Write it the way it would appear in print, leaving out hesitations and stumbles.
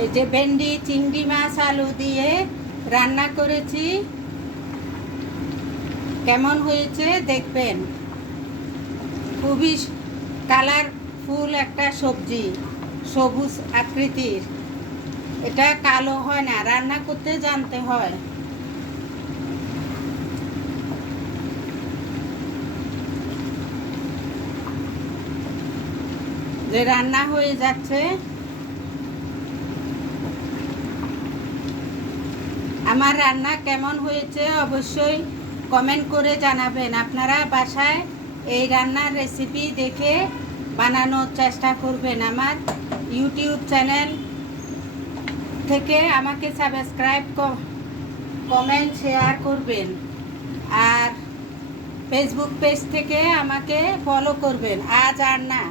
এই যে ভেন্ডি চিংড়ি মাছ আলু দিয়ে রান্না করেছি, কেমন হয়েছে দেখবেন। খুবই কালারফুল একটা সবজি, সবুজ আকৃতির। এটা কালো হয় না, রান্না করতে জানতে হয়। যে রান্না হয়ে যাচ্ছে। আমার রান্না কেমন হয়েছে অবশ্যই কমেন্ট করে জানাবেন। আপনারা বাসায় এই রান্নার রেসিপি দেখে বানানোর চেষ্টা করবেন। আমার ইউটিউব চ্যানেল থেকে আমাকে সাবস্ক্রাইব, কমেন্ট, শেয়ার করবেন। আর ফেসবুক পেজ থেকে আমাকে ফলো করবেন। আজ আর না।